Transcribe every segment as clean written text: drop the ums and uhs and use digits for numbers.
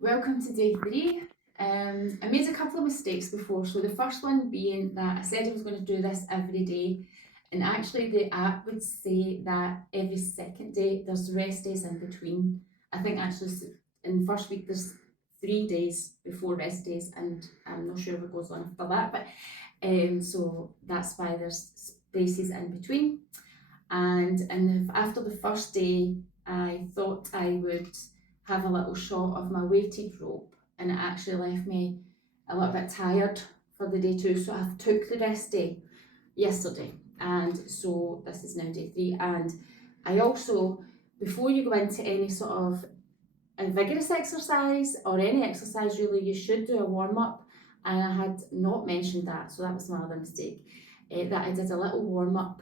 Welcome to day 3. I made a couple of mistakes before, so the first one being that I said I was going to do this every day, and actually the app would say that every second day there's rest days in between. I think actually in the first week there's 3 days before rest days, and I'm not sure what goes on after that, but so that's why there's spaces in between. And after the first day, I thought I would have a little shot of my weighted rope, and it actually left me a little bit tired for the day 2. So I took the rest day yesterday, and so this is now day 3. And I also, before you go into any sort of a vigorous exercise or any exercise really, you should do a warm-up, and I had not mentioned that, so that was my other mistake, that I did a little warm-up.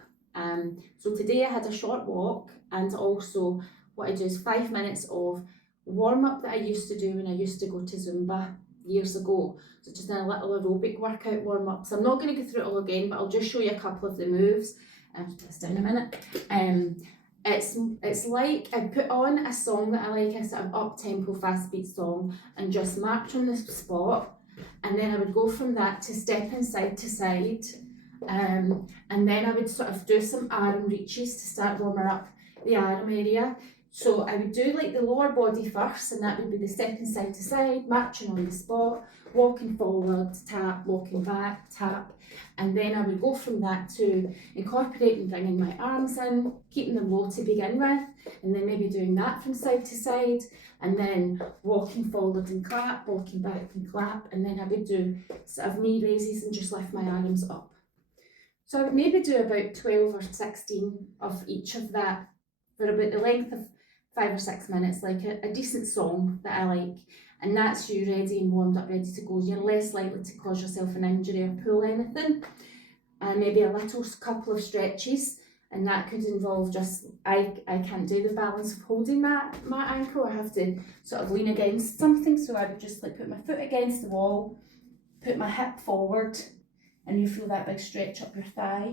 So today I had a short walk, and also what I do is 5 minutes of warm-up that I used to do when I used to go to Zumba years ago. So just a little aerobic workout warm-up. So I'm not going to go through it all again, but I'll just show you a couple of the moves. I'll put this down a minute. It's like I put on a song that I like, a sort of up-tempo, fast-beat song, and just march on the spot. And then I would go from that to stepping side to side. And then I would sort of do some arm reaches to start warming up the arm area. So I would do like the lower body first, and that would be the stepping side to side, marching on the spot, walking forward, tap, walking back, tap. And then I would go from that to incorporating bringing my arms in, keeping them low to begin with, and then maybe doing that from side to side, and then walking forward and clap, walking back and clap, and then I would do sort of knee raises and just lift my arms up. So I would maybe do about 12 or 16 of each of that for about the length of 5 or 6 minutes, like a decent song that I like, and that's you ready and warmed up, ready to go. You're less likely to cause yourself an injury or pull anything. And maybe a little couple of stretches, and that could involve just, I can't do the balance of holding my ankle, I have to sort of lean against something, so I would just like put my foot against the wall, put my hip forward, and you feel that big stretch up your thigh.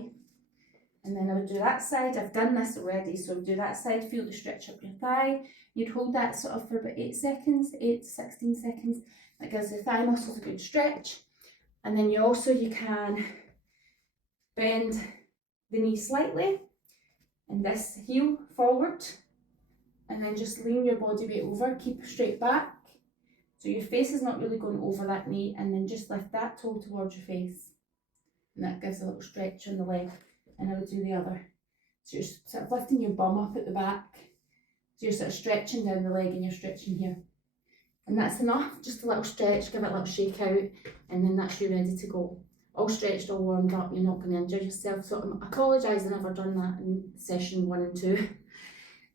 And then I would do that side. I've done this already, so do that side, feel the stretch up your thigh. You'd hold that sort of for about 8 seconds, 8 to 16 seconds. That gives the thigh muscles a good stretch. And then you can bend the knee slightly, and this heel forward, and then just lean your body weight over, keep straight back. So your face is not really going over that knee, and then just lift that toe towards your face. And that gives a little stretch on the leg. And I would do the other. So you're sort of lifting your bum up at the back. So you're sort of stretching down the leg and you're stretching here. And that's enough, just a little stretch, give it a little shake out, and then that's you ready to go. All stretched, all warmed up, you're not going to injure yourself. So I apologise I've never done that in session 1 and 2.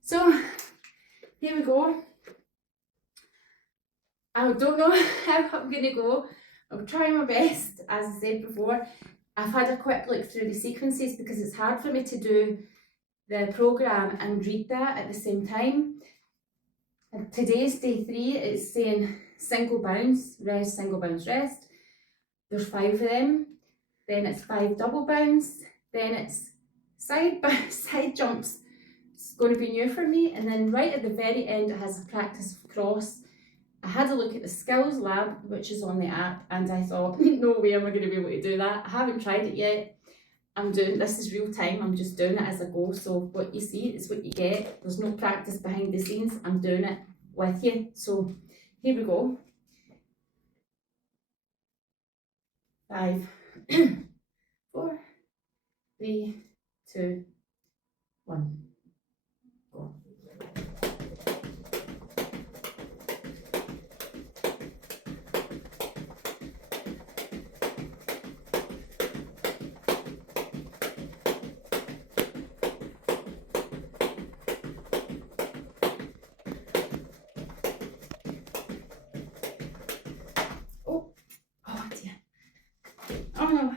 So here we go. I don't know how I'm going to go. I'll try my best, as I said before. I've had a quick look through the sequences because it's hard for me to do the programme and read that at the same time. And today's day 3, it's saying single bounce, rest, single bounce, rest. There's 5 of them. Then it's 5 double bounce. Then it's side jumps. It's going to be new for me. And then right at the very end, it has a practice of cross. I had a look at the skills lab, which is on the app, and I thought, no way am I going to be able to do that. I haven't tried it yet. This is real time, I'm just doing it as I go. So what you see is what you get. There's no practice behind the scenes. I'm doing it with you. So here we go. 5, 4, 3, 2, 1. Go. Oh no.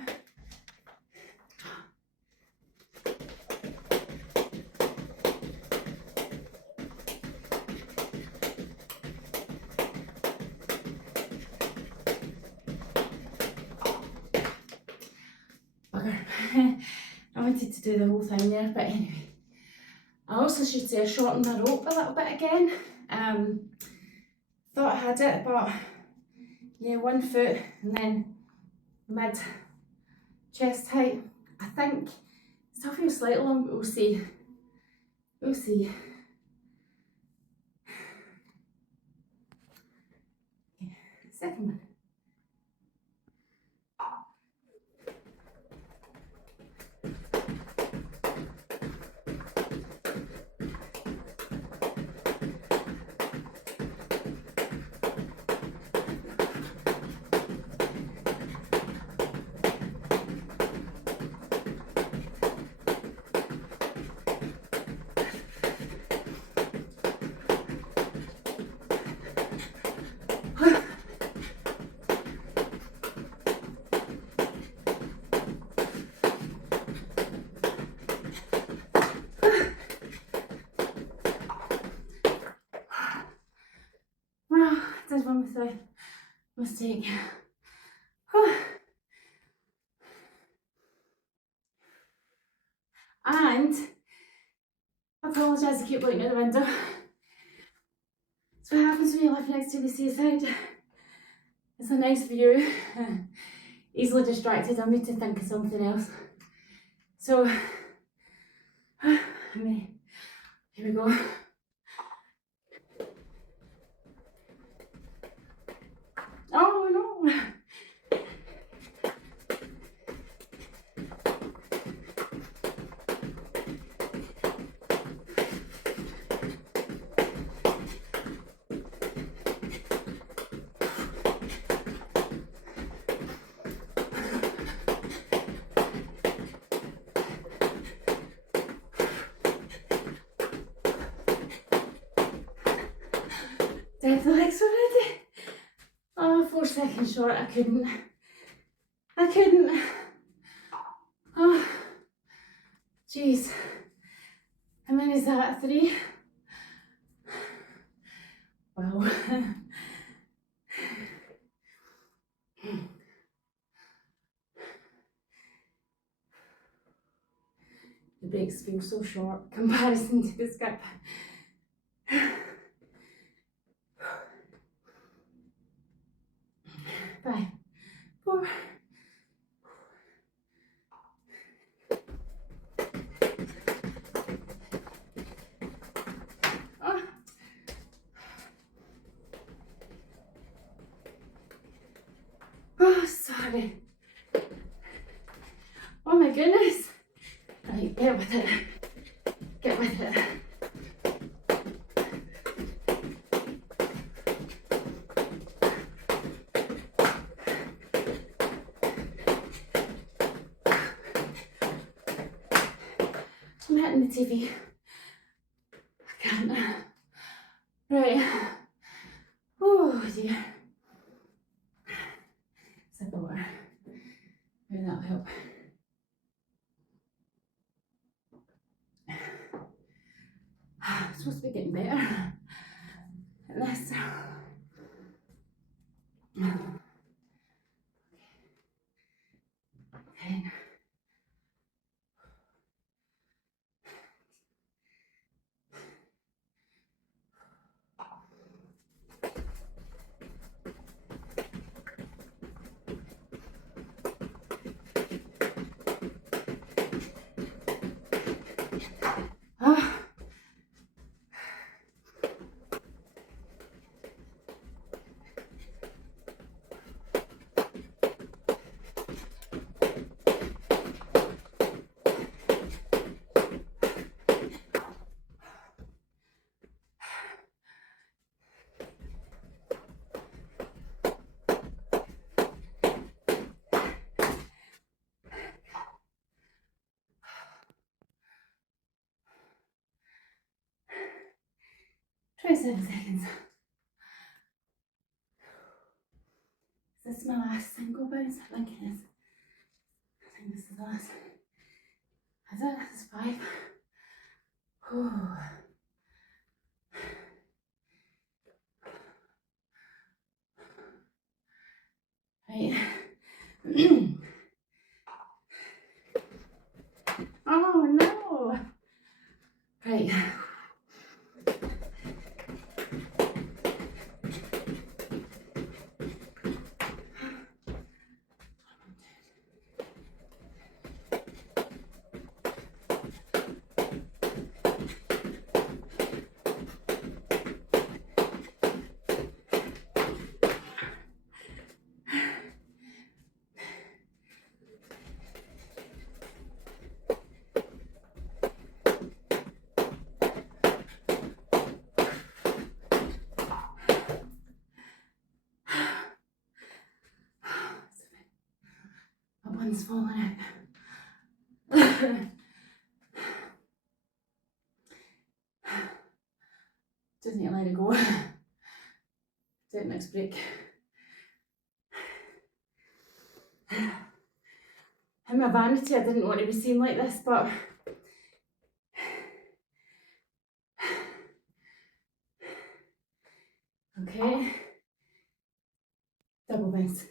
Bugger. I wanted to do the whole thing there, but anyway. I also should say I shortened the rope a little bit again. Thought I had it, but yeah, 1 foot and then mid chest height. I think still feels slightly long, but we'll see. We'll see. Okay. Second one. Well, there's one mistake. And I apologise, I keep looking out the window. It's what happens when you live next to the seaside. It's a nice view. Easily distracted, I need to think of something else. So, here we go. Oh no! Dead the legs already. Oh, 4 seconds short, I couldn't. Oh, jeez. How many is that? 3? Wow. The breaks feel so short in comparison to the skip. 5, 4. Oh. Oh, sorry. Oh my goodness. Right, get with it. Get with it. I'm hitting the TV. I can't. Right. Oh dear. Sip of water. Maybe that'll help. I'm supposed to be getting better at this. Okay. Ah. Try 7 seconds. Is this my last single bounce? I think it is. I think this is the last. Is it? This is 5. Oh. Right. Oh no. Right. one's falling out. Just need to let it go. Do it next break. In my vanity, I didn't want to be seen like this, but okay. Double bends.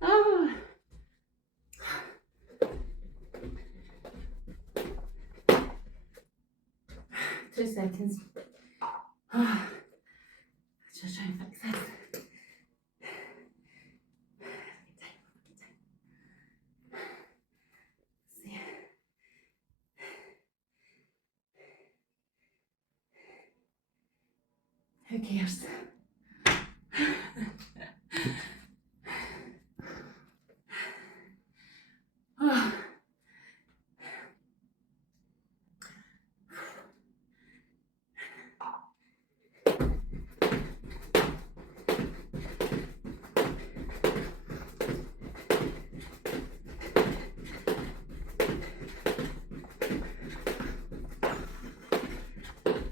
Oh. 2 seconds. Just try and fix this. See. Who cares? Oh.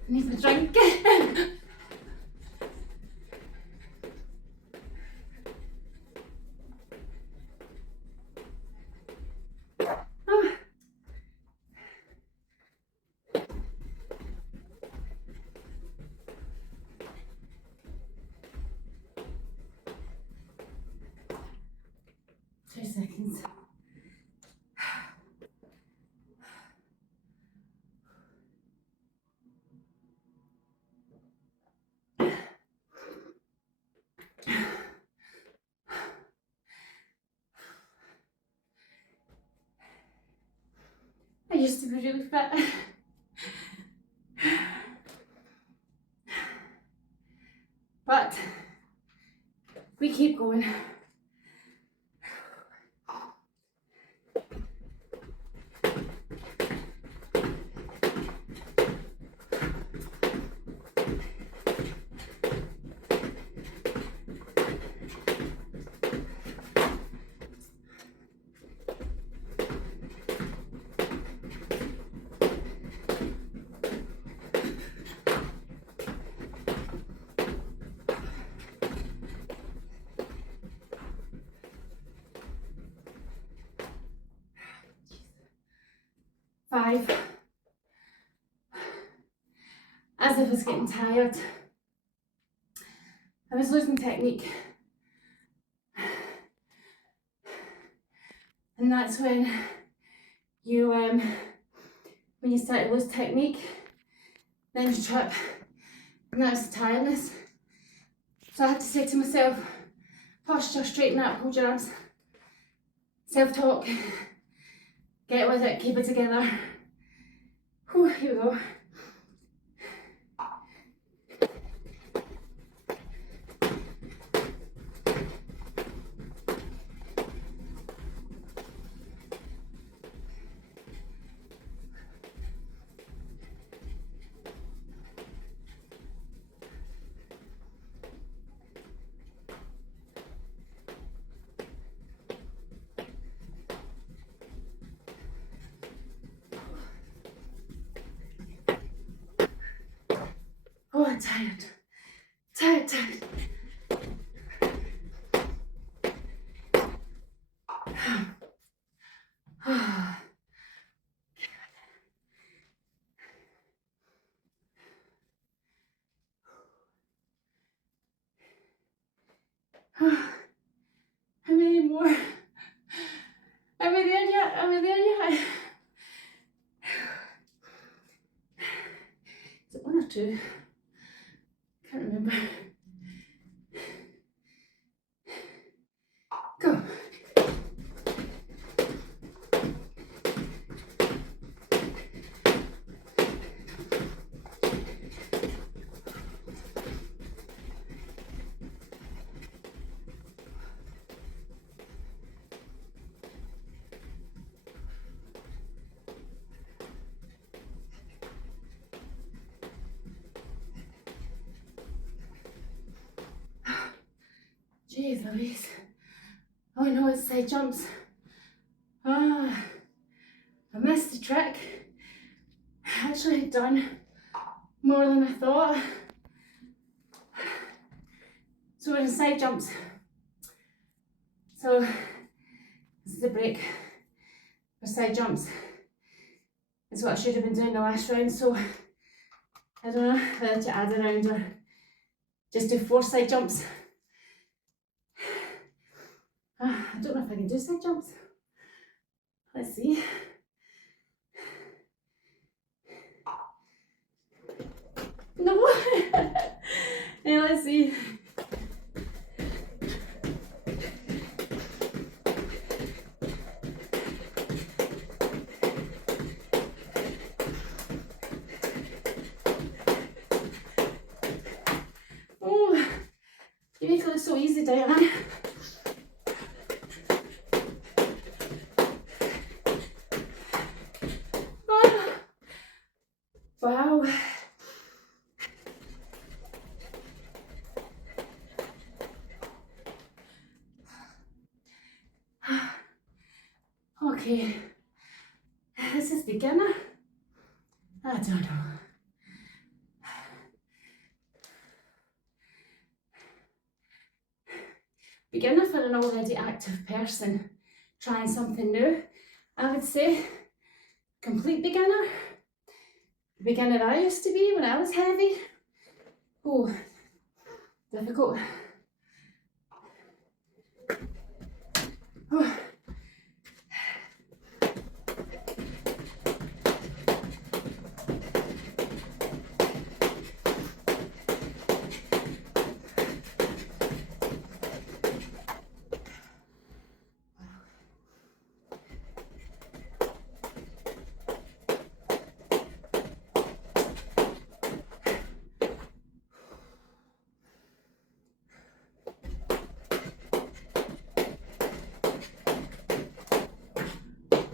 Need a drink. Oh. Two seconds. I used to be really fit. But we keep going. Five. As if I was getting tired. I was losing technique. And that's when you start to lose technique, then you trip. And that's the tiredness. So I had to say to myself, posture, straighten up, hold your arms. Self-talk, get with it, keep it together. Whew, here we go. Oh, I'm tired. Tired. How many more? Am I there yet? Am I there yet? Is it 1 or 2? Can't remember. Go. Jeez Louise. Oh no, it's side jumps. Ah, I missed the trick. I actually had done more than I thought. So we're in side jumps. So this is the break for side jumps. It's what I should have been doing the last round, so I don't know whether to add a round or just do 4 side jumps. I don't know if I can do side jumps. Let's see. No! Yeah, let's see. Oh, you make it look so easy, Dayan. Oh, wow. Okay, this is beginner. I don't know. Beginner for an already active person trying something new. I would say complete beginner. The beginner I used to be when I was heavy. Oh, difficult. Oh.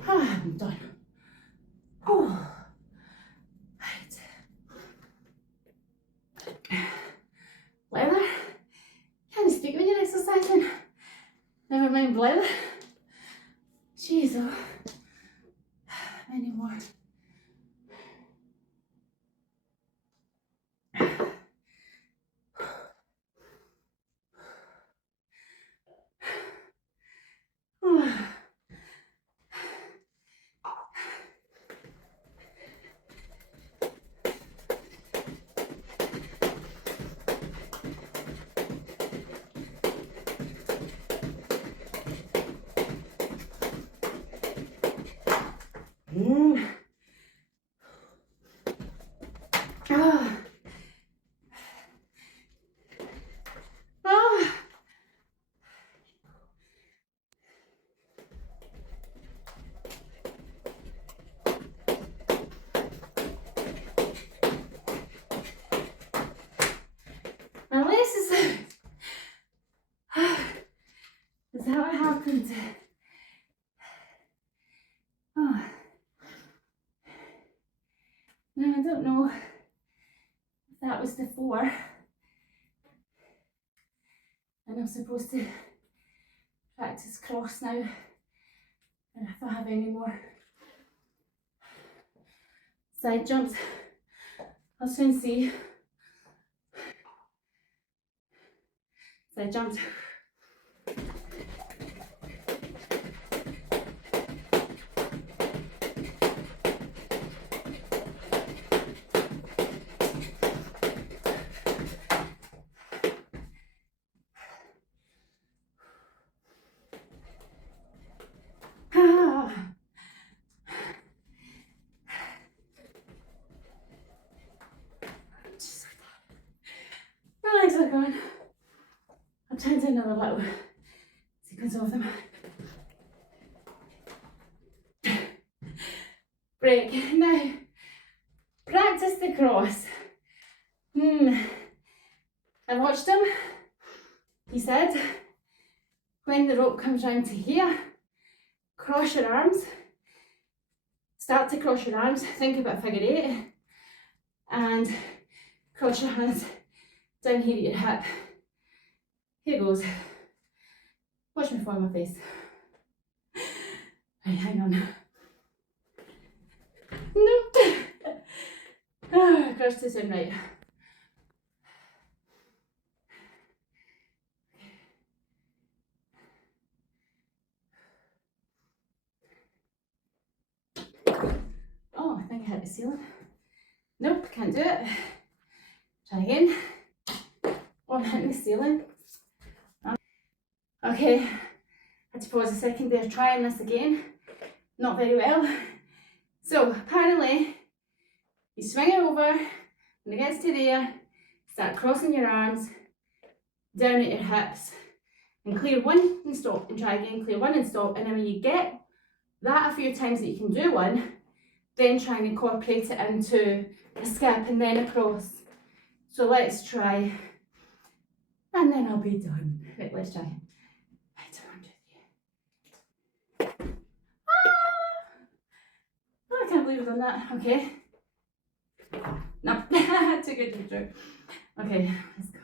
I'm done. Oh. Right. Blather? Can't you speak when you're exercising? Never mind blather. Jeez, oh. Any more? Oh. Ah. Ah. My lace is out. Is that what happened? Oh. Now I don't know if that was the 4. And I'm supposed to practice cross now. And if I have any more side jumps, I'll soon see. Side jumps. My legs are gone. I'll try and do another little sequence of them. Break. Now, practice the cross. I watched him. He said, when the rope comes round to here, cross your arms. Start to cross your arms. Think about figure 8. And cross your hands down here at your hip. Here goes. Watch me fall on my face. Right, hang on. Nope. Across to the right. Oh, I think I hit the ceiling. Nope, can't do it. Try again. Oh, I'm hitting the ceiling. Okay, had to pause a second there, trying this again. Not very well. So apparently, you swing it over, when it gets to there, start crossing your arms, down at your hips, and clear one and stop, and try again, clear one and stop, and then when you get that a few times that you can do one, then try and incorporate it into a skip and then across. So let's try, and then I'll be done. Right, let's try. Right, 1, 2, 3. Oh, I can't believe I've done that. Okay. No, too good to be true. Okay, let's go.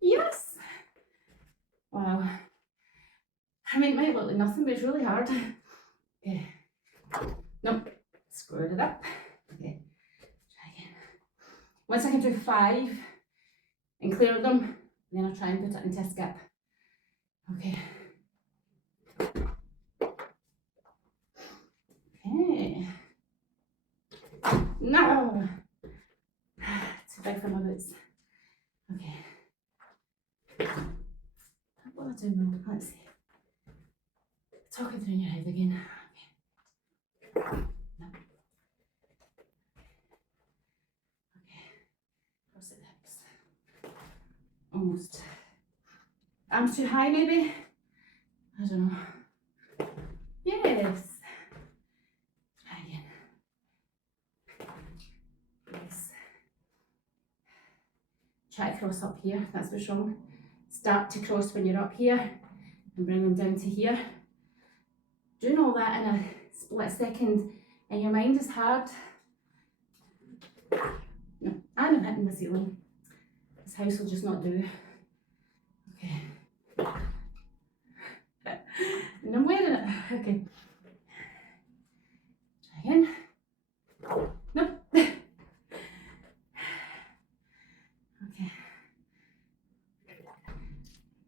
Yes! Wow. I mean, it might look like nothing, but it's really hard. Okay. Nope. Screwed it up. Okay. Try again. Once I can do 5 and clear them, then I'll try and put it into a skip. Okay. Okay. No! Too big for my boots. Okay. What do I do now? Let's see. Talking through in your head again. Okay. No. Okay. Cross it hips. Almost. Arms too high maybe? I don't know. Yes. Try again. Yes. Try to cross up here, that's what's wrong. Start to cross when you're up here and bring them down to here. Doing all that in a split second in your mind is hard. No, and I'm hitting the ceiling. This house will just not do. Okay. And I'm wearing it. Okay. Try again. Nope. Okay.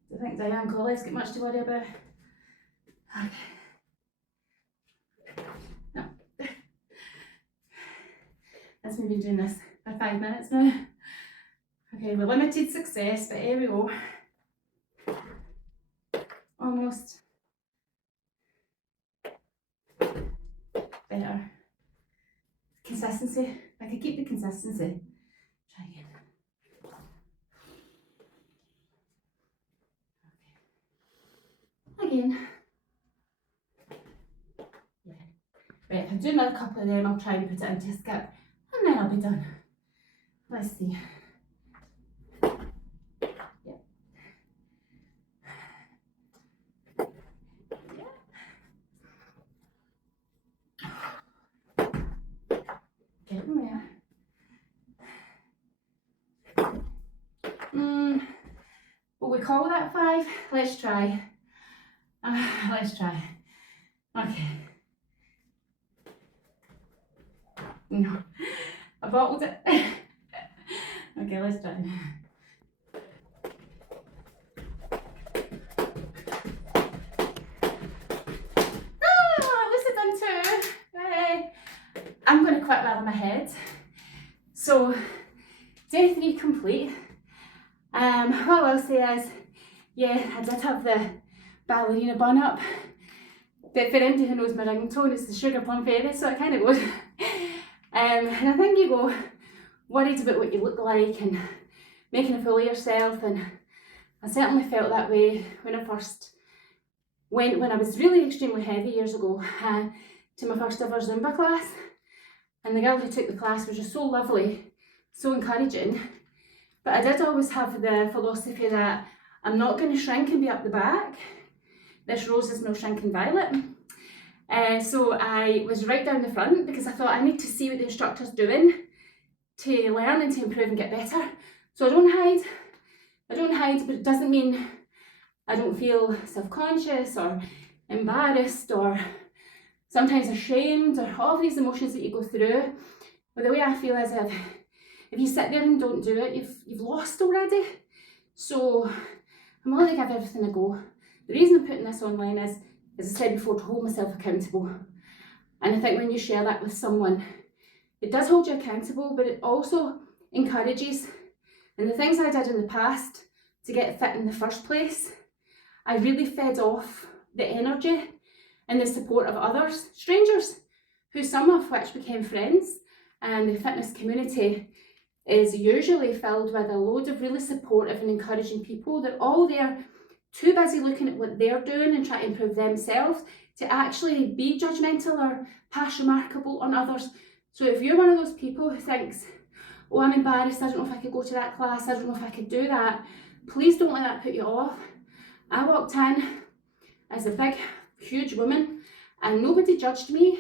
Do you think Dayan Kolev's got much to worry about? Okay. No. That's me been doing this for 5 minutes now. Okay, we're limited success, but here we go. Almost. Better. Consistency. If I could keep the consistency. Try again. Okay. Again. Yeah. Right, if I do another couple of them, I'll try and put it into a skip, and then I'll be done. Let's see. Getting there. Will we call that 5? Let's try. Let's try. Okay. No, I bottled it. Okay, let's try. What's it done too? Hey. I'm going to quit while I'm ahead. So, day 3 complete. What I'll say is, yeah, I did have the ballerina bun up. But for anybody who knows my ringtone, it's the Sugar Plum Fairy, so it kind of goes. And I think you go worried about what you look like and making a fool of yourself, and I certainly felt that way when I first went, when I was really extremely heavy years ago, to my first ever Zumba class. And the girl who took the class was just so lovely, so encouraging. But I did always have the philosophy that I'm not going to shrink and be up the back. This rose is no shrinking violet. So I was right down the front because I thought I need to see what the instructor's doing to learn and to improve and get better. So I don't hide, but it doesn't mean I don't feel self-conscious or embarrassed or sometimes ashamed, or all these emotions that you go through. But the way I feel is if you sit there and don't do it, you've lost already. So I'm willing to give everything a go. The reason I'm putting this online is, as I said before, to hold myself accountable. And I think when you share that with someone, it does hold you accountable, but it also encourages. And the things I did in the past to get fit in the first place, I really fed off the energy and the support of others, strangers, who some of which became friends. And the fitness community is usually filled with a load of really supportive and encouraging people. They're all there too busy looking at what they're doing and trying to improve themselves to actually be judgmental or pass remarkable on others. So if you're one of those people who thinks, oh, I'm embarrassed, I don't know if I could go to that class, I don't know if I could do that, please don't let that put you off. I walked in as a big, huge woman and nobody judged me.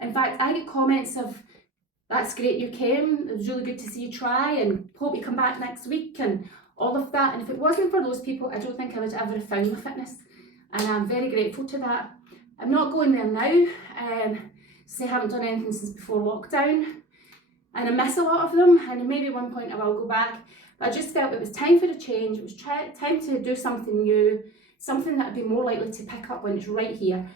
In fact, I get comments of, that's great you came, it was really good to see you try, and hope you come back next week, and all of that. And if it wasn't for those people, I don't think I would ever have found my fitness. And I'm very grateful to that. I'm not going there now, so I haven't done anything since before lockdown. And I miss a lot of them, and maybe at one point I will go back. But I just felt it was time for a change. It was time to do something new, something that I'd be more likely to pick up when it's right here.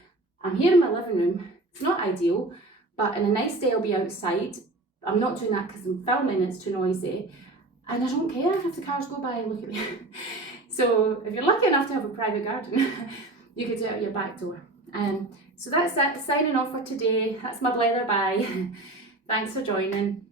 I'm here in my living room. It's not ideal, but on a nice day I'll be outside. I'm not doing that because I'm filming, it's too noisy. And I don't care if the cars go by and look at me. So if you're lucky enough to have a private garden, you could do it out your back door. So that's it, signing off for today. That's my blether bye. Thanks for joining.